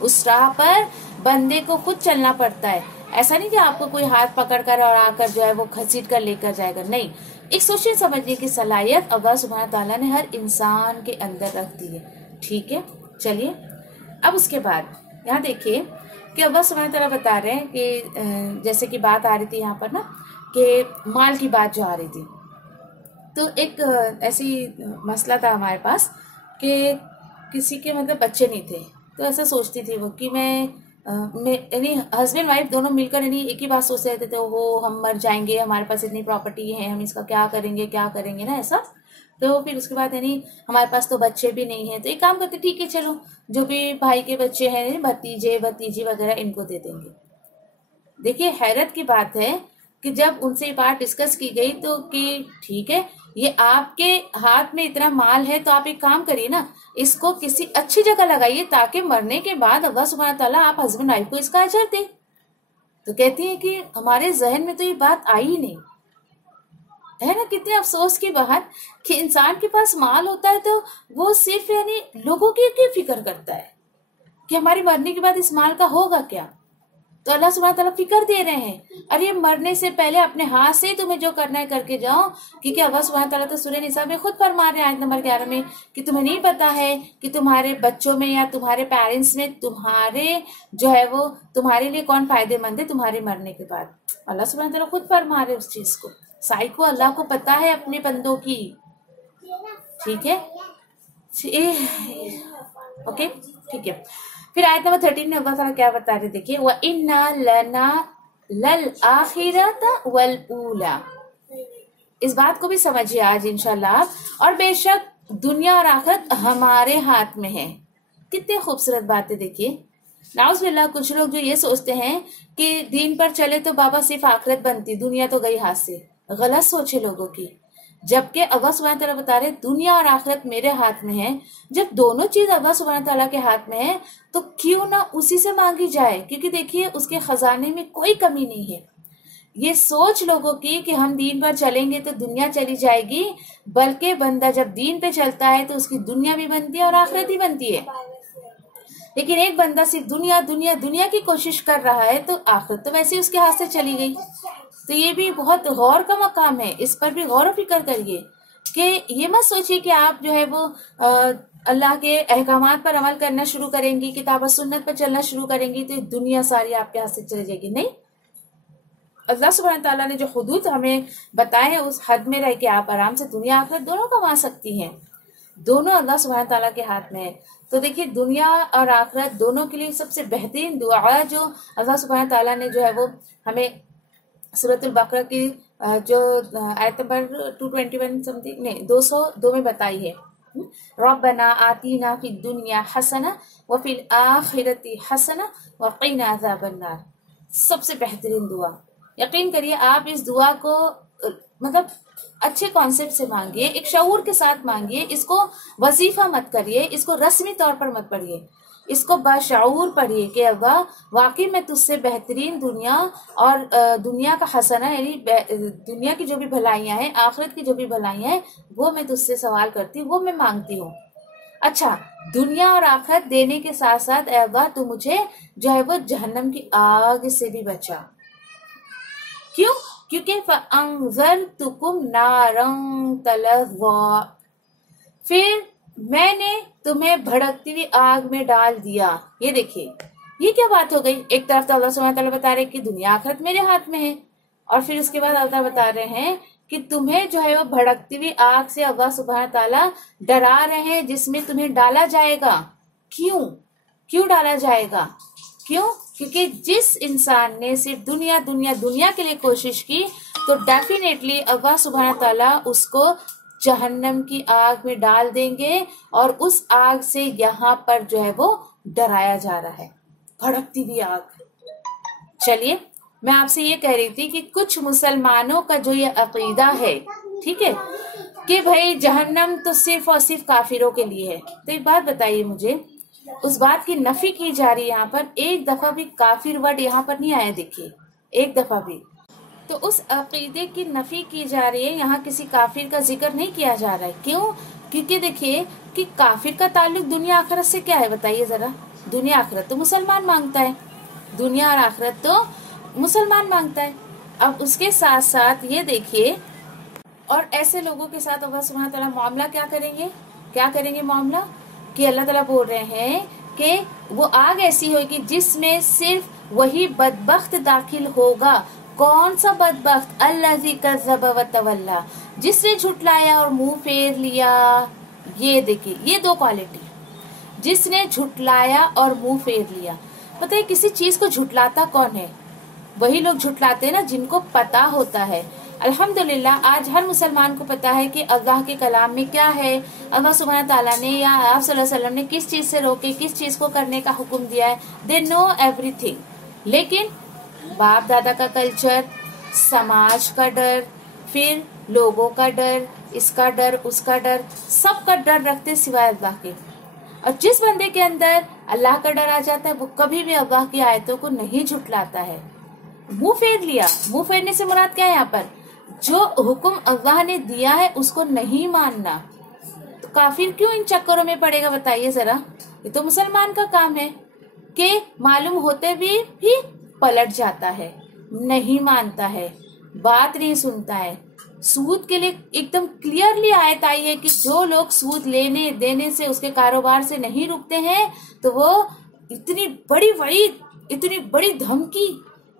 उस राह पर बंदे को खुद चलना पड़ता है। ऐसा नहीं कि आपको कोई हाथ पकड़ कर और आकर जो है वो घसीट कर लेकर जाएगा, नहीं। एक सोचने समझने की सलाहियत अल्लाह सुब्हानहू तआला ने हर इंसान के अंदर रख दी है। ठीक है, चलिए अब उसके बाद यहाँ देखिए कि अल्लाह सुब्हानहू तआला बता रहे हैं कि जैसे कि बात आ रही थी यहाँ पर ना, कि माल की बात जो आ रही थी, तो एक ऐसी मसला था हमारे पास कि किसी के मतलब बच्चे नहीं थे, तो ऐसा सोचती थी वो कि मैं यानी हस्बैंड वाइफ दोनों मिलकर यानी एक ही बात सोच रहे थे, वो हम मर जाएंगे, हमारे पास इतनी प्रॉपर्टी है, हम इसका क्या करेंगे ना, ऐसा। तो फिर उसके बाद यानी हमारे पास तो बच्चे भी नहीं है, तो एक काम करते, ठीक है चलो जो भी भाई के बच्चे हैं, भतीजे भतीजी वगैरह, इनको दे देंगे। देखिए हैरत की बात है कि जब उनसे ये बात डिस्कस की गई तो कि ठीक है, ये आपके हाथ में इतना माल है, तो आप एक काम करिए ना, इसको किसी अच्छी जगह लगाइए ताकि मरने के बाद अल्लाह सुब्हानहू तआला आप हस्बैंड वाइफ को इसका अजर दे। तो कहती है कि हमारे जहन में तो ये बात आई ही नहीं है ना। कितने अफसोस की बात कि इंसान के पास माल होता है तो वो सिर्फ यानी लोगों की फिक्र करता है कि हमारे मरने के बाद इस माल का होगा क्या। तो अल्लाह सुब्हानहू तआला फिक्र दे रहे हैं, अरे मरने से पहले अपने हाथ से तुम्हें जो करना है करके जाओ, क्योंकि अल्लाह सुब्हानहू तआला तो सूरह निसा में खुद फरमा रहे हैं आयत नंबर 11 में कि तुम्हें नहीं पता है कि तुम्हारे बच्चों में या तुम्हारे पेरेंट्स में तुम्हारे जो है वो तुम्हारे लिए कौन फायदेमंद है तुम्हारे मरने के बाद। अल्लाह सुब्हानहू तआला खुद फरमा रहे उस चीज को, साइको अल्लाह को पता है अपने बंदों की। ठीक है, ओके ठीक है। फिर आयत नंबर 13 में अल्लाह ताला क्या बता रहे, देखिए व इन्ना लना लल आखिरत वल ऊला। इस बात को भी समझिए आज इंशाल्लाह। और बेशक दुनिया और आखिरत हमारे हाथ में है। कितने खूबसूरत बातें देखिए। नाउज़ुबिल्लाह, कुछ लोग जो ये सोचते हैं कि दीन पर चले तो बाबा सिर्फ आखिरत बनती, दुनिया तो गई हाथ से। गलत सोच है लोगों की, जबकि अल्लाह सुब्हानहू तआला बता रहे दुनिया और आखिरत मेरे हाथ में है। जब दोनों चीज अल्लाह सुब्हानहू तआला के हाथ में है तो क्यों ना उसी से मांगी जाए, क्योंकि देखिए उसके खजाने में कोई कमी नहीं है। ये सोच लोगों की कि हम दीन पर चलेंगे तो दुनिया चली जाएगी, बल्कि बंदा जब दीन पे चलता है तो उसकी दुनिया भी बनती है और आखिरत भी बनती है। लेकिन एक बंदा सिर्फ दुनिया दुनिया दुनिया की कोशिश कर रहा है तो आखिरत तो वैसे ही उसके हाथ से चली गई। तो ये भी बहुत गौर का मकाम है, इस पर भी गौर और फिक्र करिए कि ये मत सोचिए कि आप जो है वो अल्लाह के अहकामात पर अमल करना शुरू करेंगी, किताब और सुन्नत पर चलना शुरू करेंगी, तो दुनिया सारी आपके हाथ से चली जाएगी। नहीं, अल्लाह सुब्हान ताला ने जो हुदूद हमें बताए हैं उस हद में रह के आप आराम से दुनिया आखिरत दोनों कमा सकती हैं। दोनों अल्लाह सुब्हान ताला के हाथ में है। तो देखिए, दुनिया और आखिरत दोनों के लिए सबसे बेहतरीन दुआ जो अल्लाह सुब्हान ताला ने जो है वो हमें सूरतुल बकरा की जो आयत नंबर 221 समथिंग नहीं 202 में बताई है, रब्बना आतीना फिद दुनिया हसना व फिल आखिरती हसना व क़िना अज़ाबन्नार। सबसे बेहतरीन दुआ। यकीन करिए, आप इस दुआ को मतलब अच्छे कॉन्सेप्ट से मांगिए, एक शऊर के साथ मांगिए। इसको वजीफा मत करिए, इसको रस्मी तौर पर मत पढ़िए, इसको बाशऊर पढ़िए कि अल्लाह वाकई में तुझसे बेहतरीन दुनिया और दुनिया का हसना यानी दुनिया की जो भी भलाइयां हैं, आखिरत की जो भी भलाइयां हैं, वो मैं तुझसे सवाल करती हूँ, वो मैं मांगती हूँ। अच्छा, दुनिया और आखिरत देने के साथ साथ अल्लाह तू मुझे जो है वो जहन्नम की आग से भी बचा। क्यों? क्योंकि फअंज़रतुकुम नारन तलज़्ज़ा, फिर मैंने तुम्हें भड़कती हुई आग में डाल दिया। ये देखिए, ये क्या बात हो गई। एक तरफ तो अल्लाह सुब्हानहू तआला बता रहे कि दुनिया आखिरत मेरे हाथ में है, और फिर उसके बाद अल्लाह बता रहे हैं कि तुम्हें जो है वो भड़कती हुई आग से अल्लाह सुब्हानहू तआला डरा रहे हैं, जिसमें तुम्हें डाला जाएगा। क्यों? क्यों डाला जाएगा? क्यों? क्योंकि जिस इंसान ने सिर्फ दुनिया दुनिया दुनिया के लिए कोशिश की, तो डेफिनेटली अल्लाह सुब्हानहू तआला उसको जहन्नम की आग में डाल देंगे, और उस आग से यहाँ पर जो है वो डराया जा रहा है, भड़कती हुई आग। चलिए, मैं आपसे ये कह रही थी कि कुछ मुसलमानों का जो ये अकीदा है, ठीक है, कि भाई जहन्नम तो सिर्फ और सिर्फ काफिरों के लिए है। तो एक बात बताइए मुझे, उस बात की नफी की जा रही है। यहाँ पर एक दफा भी काफिर वर्ड यहाँ पर नहीं आया, देखिए, एक दफा भी। तो उस अकीदे की नफी की जा रही है, यहाँ किसी काफिर का जिक्र नहीं किया जा रहा है। क्यों? क्योंकि देखिए कि काफिर का ताल्लुक दुनिया आखिरत से क्या है, बताइए जरा। दुनिया आखिरत तो मुसलमान मांगता है, दुनिया और आखिरत तो मुसलमान मांगता है। अब उसके साथ साथ ये देखिए, और ऐसे लोगों के साथ अल्लाह सुब्हानहू तआला मामला क्या करेंगे, क्या करेंगे मामला, कि अल्लाह ताला बोल रहे हैं कि वो आग ऐसी होगी जिसमें सिर्फ वही बदबख्त दाखिल होगा। कौन सा बदबख्त? अल्लज़ी कज़्ज़ब व तवल्ला, जिसने झुटलाया और मुंह फेर लिया। ये देखिए, ये दो क्वालिटी, जिसने झुटलाया और मुंह फेर लिया। पता है किसी चीज को झुटलाता कौन है? वही लोग झुटलाते हैं ना जिनको पता होता है। अल्हम्दुलिल्लाह आज हर मुसलमान को पता है कि अल्लाह के कलाम में क्या है, अल्लाह सुब्हानहू तआला ने या आप सल्लल्लाहु अलैहि वसल्लम ने किस चीज से रोके, किस चीज को करने का हुक्म दिया है। They know everything. लेकिन बाप दादा का कल्चर, समाज का डर, फिर लोगों का डर, इसका डर, उसका डर, सबका डर रखते सिवाय अल्लाह के। और जिस बंदे के अंदर अल्लाह का डर आ जाता है, वो कभी भी अल्लाह की आयतों को नहीं झुटलाता है। मुंह फेर लिया, मुंह फेरने से मुराद क्या है यहाँ पर? जो हुक्म अल्लाह ने दिया है उसको नहीं मानना। तो काफिर क्यों इन चक्करों में पड़ेगा, बताइए जरा। ये तो मुसलमान का काम है कि मालूम होते भी पलट जाता है, नहीं मानता है, बात नहीं सुनता है। सूद के लिए एकदम क्लियरली आयत आई है कि जो लोग सूद लेने देने से, उसके कारोबार से नहीं रुकते हैं, तो वो इतनी बड़ी वईद, इतनी बड़ी धमकी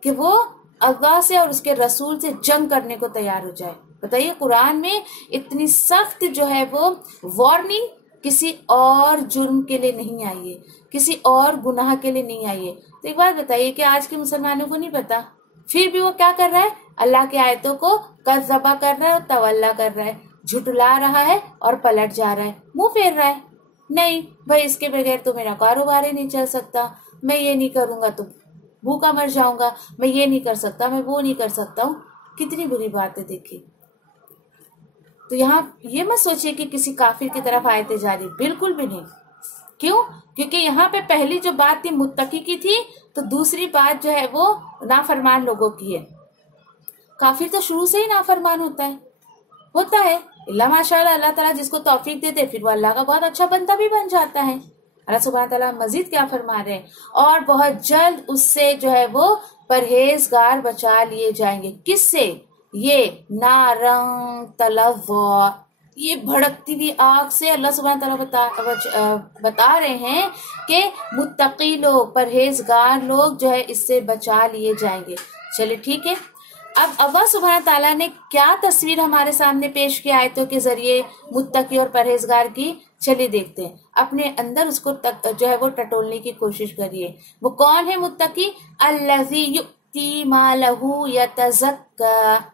कि वो अल्लाह से और उसके रसूल से जंग करने को तैयार हो जाए। बताइए, कुरान में इतनी सख्त जो है वो वार्निंग किसी और जुर्म के लिए नहीं आई है, किसी और गुनाह के लिए नहीं आई है। तो एक बात बताइए कि आज के मुसलमानों को नहीं पता, फिर भी वो क्या कर रहा है? अल्लाह की आयतों को कज़्ज़बा कर रहा है और तवल्ला कर रहा है, झुटला रहा है और पलट जा रहा है, मुंह फेर रहा है। नहीं भाई, इसके बगैर तो मेरा कारोबार ही नहीं चल सकता, मैं ये नहीं करूंगा तो भूखा मर जाऊंगा, मैं ये नहीं कर सकता, मैं वो नहीं कर सकता हूँ। कितनी बुरी बात है, देखिए। तो यहाँ ये मत सोचिए कि किसी काफिर की तरफ आयतें जा रही, बिल्कुल भी नहीं। क्यों? क्योंकि यहाँ पे पहली जो बात थी मुत्तकी की थी, तो दूसरी बात जो है वो नाफरमान लोगों की है। काफिर तो शुरू से ही नाफरमान होता है। इल्ला माशाअल्लाह, अल्लाह ताला जिसको तौफीक देते फिर वो अल्लाह का बहुत अच्छा बंदा भी बन जाता है। अल्लाह सुब्हानहू तआला मजीद क्या फरमा रहे हैं, और बहुत जल्द उससे जो है वो परहेजगार बचा लिए जाएंगे। किससे? ये नारंग तलव्वा, ये भड़कती हुई आग से अल्लाह सुब्हानहू तआला बता रहे हैं कि मुत्तकी लोग, परहेजगार लोग जो है इससे बचा लिए जाएंगे। चलिए ठीक है, अब अल्लाह सुब्हानहू तआला ने क्या तस्वीर हमारे सामने पेश की आयतों के जरिए मुत्तकी और परहेजगार की, चलिए देखते हैं। अपने अंदर उसको जो है वो टटोलने की कोशिश करिए। वो कौन है मुत्तकी? अल्लज़ी युती मालहू यतज़क्का,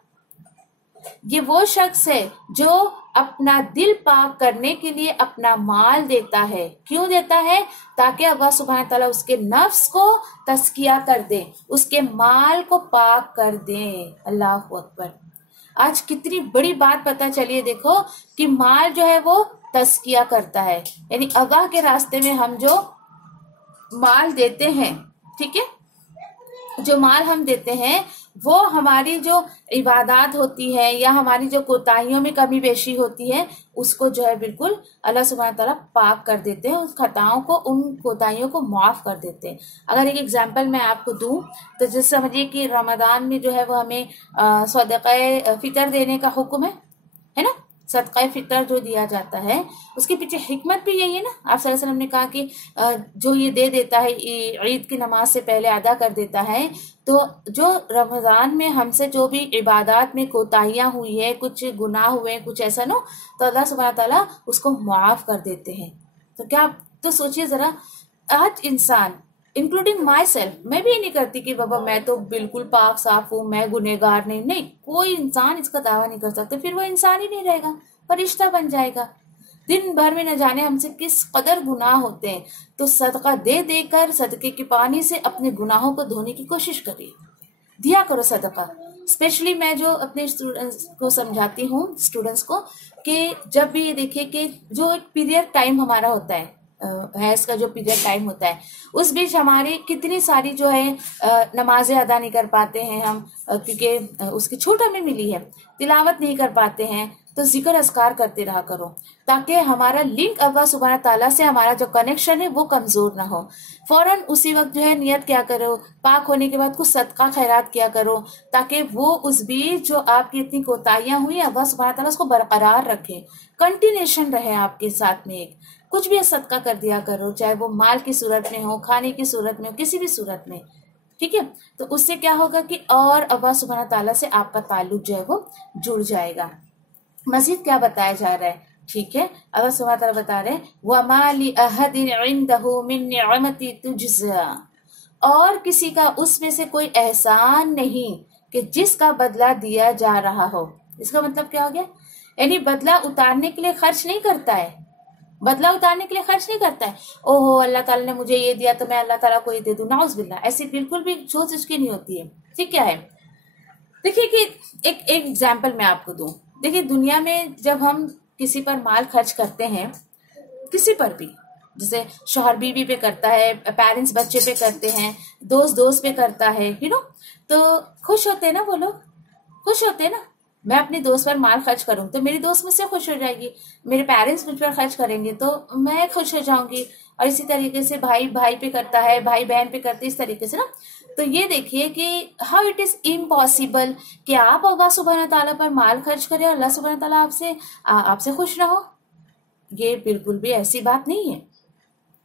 ये वो शख्स है जो अपना दिल पाक करने के लिए अपना माल देता है। क्यों देता है? ताकि अल्लाह सुब्हानहू तआला उसके नफ्स को तस्किया कर दे, उसके माल को पाक कर दे। अल्लाह अकबर। आज कितनी बड़ी बात पता चलिए, देखो कि माल जो है वो तस्किया करता है, यानी अल्लाह के रास्ते में हम जो माल देते हैं, ठीक है, जो माल हम देते हैं वो हमारी जो इबादत होती है या हमारी जो कोताहियों में कमी बेशी होती है उसको जो है बिल्कुल अल्लाह सुब्हानहू तआला पाक कर देते हैं, उस खताओं को, उन कोताहियों को माफ कर देते हैं। अगर एक एग्जांपल मैं आपको दूं तो जैसे समझिए कि रमजान में जो है वो हमें सदक़ा फितर देने का हुक्म है ना, सदक़ा फितर जो दिया जाता है उसके पीछे हिकमत भी यही है ना। आप सल्लल्लाहु अलैहि वसल्लम ने कहा कि जो ये दे देता है, ईद की नमाज से पहले अदा कर देता है, तो जो रमज़ान में हमसे जो भी इबादत में कोताहियाँ हुई है, कुछ गुनाह हुए, कुछ ऐसा ना, तो अल्लाह सुब्हानहू तआला उसको माफ़ कर देते हैं। तो क्या, तो सोचिए ज़रा, आज इंसान इंक्लूडिंग माई सेल्फ, मैं भी नहीं करती कि बाबा मैं तो बिल्कुल पाक साफ हूँ, मैं गुनहगार नहीं, कोई इंसान इसका दावा नहीं कर सकता। फिर वो इंसान ही नहीं रहेगा, फरिश्ता बन जाएगा। दिन भर में न जाने हमसे किस कदर गुनाह होते हैं। तो सदका दे देकर, सदके के पानी से अपने गुनाहों को धोने की कोशिश करिए, दिया करो सदका। स्पेशली मैं जो अपने स्टूडेंट्स को समझाती हूँ, स्टूडेंट्स को, कि जब भी ये देखिए कि जो एक पीरियड टाइम हमारा होता है, हैज़ का जो पीरियड टाइम होता है, उस बीच हमारी कितनी सारी जो है नमाजें अदा नहीं कर पाते हैं हम, क्योंकि उसकी छूट हमें मिली है, तिलावत नहीं कर पाते हैं। तो जिक्र अस्कार करते रहा करो ताकि हमारा लिंक अल्लाह सुब्हानहू तआला से, हमारा जो कनेक्शन है वो कमजोर ना हो। फौरन उसी वक्त जो है नियत क्या करो, पाक होने के बाद कुछ सदका खैरात किया करो, ताकि वो उस बीच जो आपकी इतनी कोताहियां हुई अल्लाह सुब्हानहू तआला उसको बरकरार रखे, कंटिन्यूशन रहे आपके साथ में। एक कुछ भी सदका कर दिया करो, चाहे वो माल की सूरत में हो, खाने की सूरत में हो, किसी भी सूरत में, ठीक है। तो उससे क्या होगा कि और अल्लाह सुब्हानहू तआला से आपका ताल्लुक जो है वो जुड़ जाएगा। मजीद क्या बताया जा रहा है, ठीक है, अल्लाह सुब्हानहू तआला बता रहे हैं वमा लि अहदिन इंदहु मिन निअमति तुजज़ा, और किसी का उसमें से कोई एहसान नहीं कि जिसका बदला दिया जा रहा हो। इसका मतलब क्या हो गया, यानी बदला उतारने के लिए खर्च नहीं करता है, बदला उतारने के लिए खर्च नहीं करता है। ओहो अल्लाह ताला ने मुझे ये दिया तो मैं अल्लाह ताला को ये दे दूं, नाउज़ुबिल्लाह, ऐसी बिल्कुल भी सोच उसकी नहीं होती है। ठीक क्या है, देखिए कि एक एग्जाम्पल मैं आपको दूं। देखिए दुनिया में जब हम किसी पर माल खर्च करते हैं, किसी पर भी, जैसे शौहर बीवी पे करता है, पेरेंट्स बच्चे पे करते हैं, दोस्त पे करता है, तो खुश होते हैं ना वो लोग, खुश होते हैं ना। मैं अपने दोस्त पर माल खर्च करूं तो मेरी दोस्त मुझसे खुश हो जाएगी, मेरे पेरेंट्स मुझ पर खर्च करेंगे तो मैं खुश हो जाऊंगी, और इसी तरीके से भाई भाई पे करता है, भाई बहन पे करते, इस तरीके से ना। तो ये देखिए कि हाउ इट इज इम्पॉसिबल कि आप अल्लाह सुब्हानहू तआला पर माल खर्च करें और अल्लाह सुब्हानहू तआला आपसे खुश ना हो। ये बिल्कुल भी ऐसी बात नहीं है,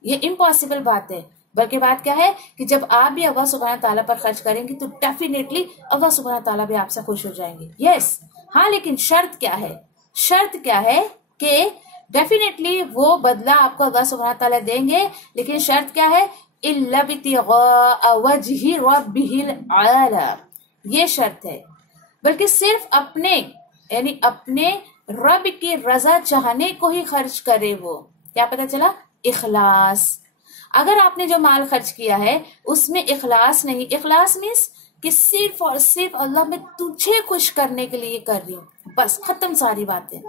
ये इम्पॉसिबल बात है। बल्कि बात क्या है कि जब आप भी अल्लाह सुब्हानहू तआला पर खर्च करेंगे तो डेफिनेटली अल्लाह सुब्हानहू तआला भी आपसे खुश हो जाएंगे। यस हाँ, लेकिन शर्त क्या है, शर्त क्या है कि डेफिनेटली वो बदला आपको अल्लाह सुब्हानहू तआला देंगे, लेकिन शर्त क्या है, इल्ला बितिग़ा वजहि रब्बिहिल आला, ये शर्त है। बल्कि सिर्फ अपने यानी अपने रब की रजा चाहने को ही खर्च करे वो। क्या पता चला, इखलास। अगर आपने जो माल खर्च किया है उसमें इखलास नहीं, इखलास मीन्स कि सिर्फ और सिर्फ अल्लाह मैं तुझे खुश करने के लिए कर रही हूँ, बस खत्म सारी बातें।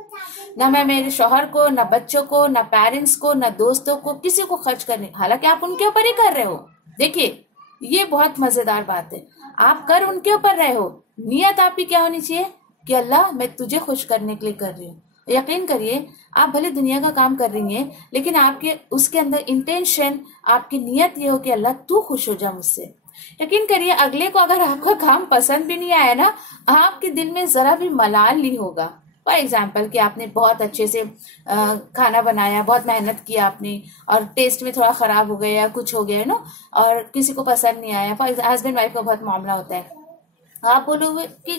ना मैं मेरे शौहर को, ना बच्चों को, ना पेरेंट्स को, ना दोस्तों को, किसी को खर्च करने, हालांकि आप उनके ऊपर ही कर रहे हो। देखिए ये बहुत मजेदार बात है, आप कर उनके ऊपर रहे हो, नियत आपकी क्या होनी चाहिए कि अल्लाह मैं तुझे खुश करने के लिए कर रही हूँ। यकीन करिए आप भले दुनिया का काम कर रही हैं, लेकिन आपके उसके अंदर इंटेंशन, आपकी नियत ये हो कि अल्लाह तू खुश हो जा मुझसे। यकीन करिए अगले को अगर आपका काम पसंद भी नहीं आया ना, आपके दिल में जरा भी मलाल नहीं होगा, فار ایگزامپل کہ آپ نے بہت اچھے سے کھانا بنایا، بہت محنت کیا آپ نے، اور ٹیسٹ میں تھوڑا خراب ہو گیا یا کچھ ہو گیا نا، اور کسی کو پسند نہیں آیا. فار ہسبینڈ وائف کا بہت معاملہ ہوتا ہے. آپ بولو گے کہ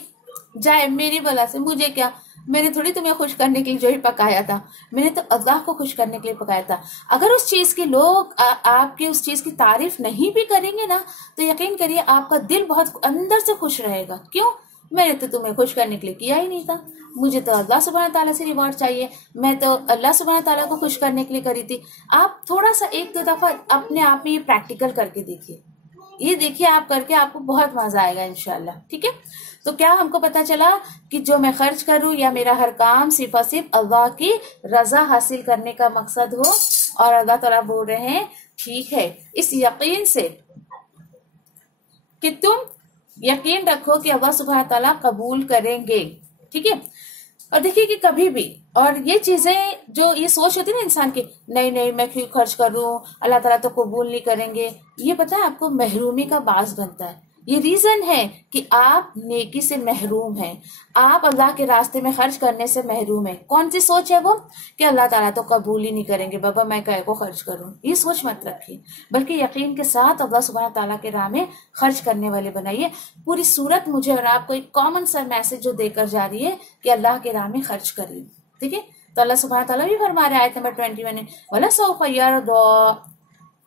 جائے میری بلا سے، مجھے کیا، میں نے تھوڑی تمہیں خوش کرنے کے لیے جو ہی پکایا تھا، میں نے تو اللہ کو خوش کرنے کے لیے پکایا تھا. اگر اس چیز کے لوگ آپ کی اس چیز کی تعریف نہیں بھی کریں گے نا، تو یقین کریے آپ کا دل بہت اندر سے خوش رہے گا. کیوں؟ میں نے تو تمہیں خوش کرنے کے لیے کیا ہی نہیں تھا، مجھے تو اللہ سبحانہ تعالیٰ سے ریوارڈ چاہیے، میں تو اللہ سبحانہ تعالیٰ کو خوش کرنے کے لیے کری تھی. آپ تھوڑا سا ایک دو دفعہ اپنے آپ میں یہ پریکٹیکل کر کے دیکھیے، یہ دیکھیے آپ کر کے آپ کو بہت مزہ آئے گا انشاءاللہ. ٹھیک ہے؟ تو کیا ہم کو پتا چلا کہ جو میں خرچ کروں یا میرا ہر کام صرف اور صرف اللہ کی رضا حاصل کرنے کا مقصد ہو. اور اللہ تعالیٰ بول رہے ہیں ٹھیک ہے، اس یقین سے کہ تم یقین رکھو کہ اللہ سبحانہ تعالیٰ قبول کریں گے. ٹھیک ہے؟ اور دیکھیے کہ کبھی بھی، اور یہ چیزیں جو یہ سوچ ہوتی ہے نا انسان کی، نہیں نہیں میں کیوں خرچ کروں، اللہ تعالیٰ تو قبول نہیں کریں گے، یہ پتہ ہے آپ کو محرومی کا باعث بنتا ہے. یہ ریزن ہے کہ آپ نیکی سے محروم ہیں، آپ اللہ کے راستے میں خرچ کرنے سے محروم ہیں. کون سی سوچ ہے وہ؟ کہ اللہ تعالیٰ تو قبول ہی نہیں کریں گے، بابا میں کہے کو خرچ کروں. یہ سوچ مت رکھیے، بلکہ یقین کے ساتھ اللہ سبحانہ تعالیٰ کے راہ میں خرچ کرنے والے بنائیے. پوری صورت مجھے اور آپ کو ایک کامن سا میسج جو دے کر جا رہی ہے کہ اللہ کے راہ میں خرچ کریے. ٹھیک ہے؟ تو اللہ سبحانہ تعالیٰ بھی فرما رہے آیت نمبر 21 وَلَسَوْفَ يَرْضَىٰ،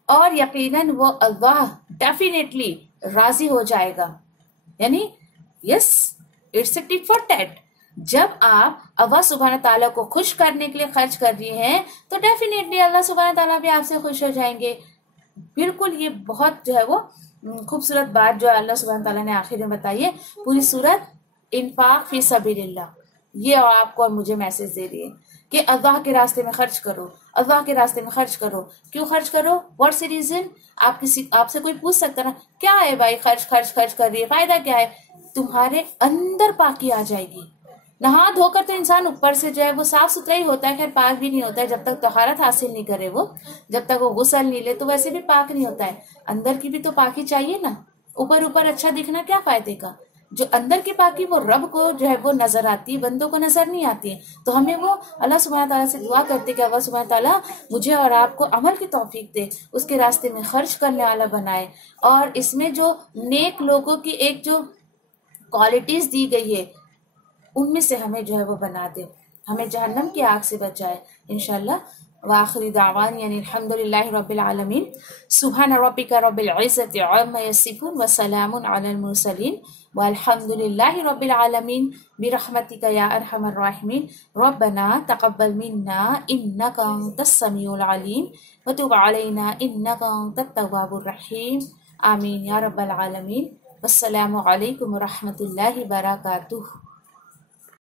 اور یقیناً وہ اللہ ڈیفینیٹلی راضی ہو جائے گا. یعنی yes it's a tit for tat. جب آپ اللہ سبحانہ تعالیٰ کو خوش کرنے کے لیے خرچ کر رہی ہیں تو ڈیفینیٹلی اللہ سبحانہ تعالیٰ بھی آپ سے خوش ہو جائیں گے. بالکل یہ بہت جو ہے وہ خوبصورت بات جو اللہ سبحانہ تعالیٰ نے آخر میں بتائی ہے. پوری صورت انفاق فی سبیل اللہ یہ آپ کو اور مجھے میسج دے رہی ہے کہ اللہ کے راستے میں خرچ کرو، اللہ کے راستے میں خرچ کرو. کیوں خرچ کرو؟ What's the reason? آپ سے کوئی پوچھ سکتا نا کیا ہے بھائی خرچ کر رہی ہے، فائدہ کیا ہے؟ تمہارے اندر پاکی آ جائے گی. نہا دھو کر تو انسان اوپر سے جو ہے وہ صاف ستھرا ہی ہوتا ہے، خیر پاک بھی نہیں ہوتا ہے جب تک طہارت حاصل نہیں کرے. وہ جب تک وہ غسل نہیں لے تو ویسے بھی پاک نہیں ہوتا ہے. اندر کی بھی تو پاکی چاہیے نا. اوپر اچھا دکھنا کیا فائدے کا؟ جو اندر کی پاکی وہ رب کو جو ہے وہ نظر آتی ہے، بندوں کو نظر نہیں آتی ہے. تو ہمیں وہ اللہ سبحانہ تعالیٰ سے دعا کرتے کہ اللہ سبحانہ تعالیٰ مجھے اور آپ کو عمل کی توفیق دے، اس کے راستے میں خرچ کرنے والا بنائے، اور اس میں جو نیک لوگوں کی ایک جو کوالٹیز دی گئی ہے ان میں سے ہمیں جو ہے وہ بنا دے، ہمیں جہنم کی آگ سے بچائے انشاءاللہ. وآخر دعوان یعنی الحمدللہ رب العالمین. سبحان ربک رب العزت عما یصفون وسلام علی المرسلین والحمدللہ رب العالمین برحمتک یا ارحم الراحمین. ربنا تقبل منا انک انت السمیع العلیم وتب علینا انک انت التواب الرحیم. آمین یا رب العالمین. السلام علیکم ورحمۃ اللہ وبرکاتہ.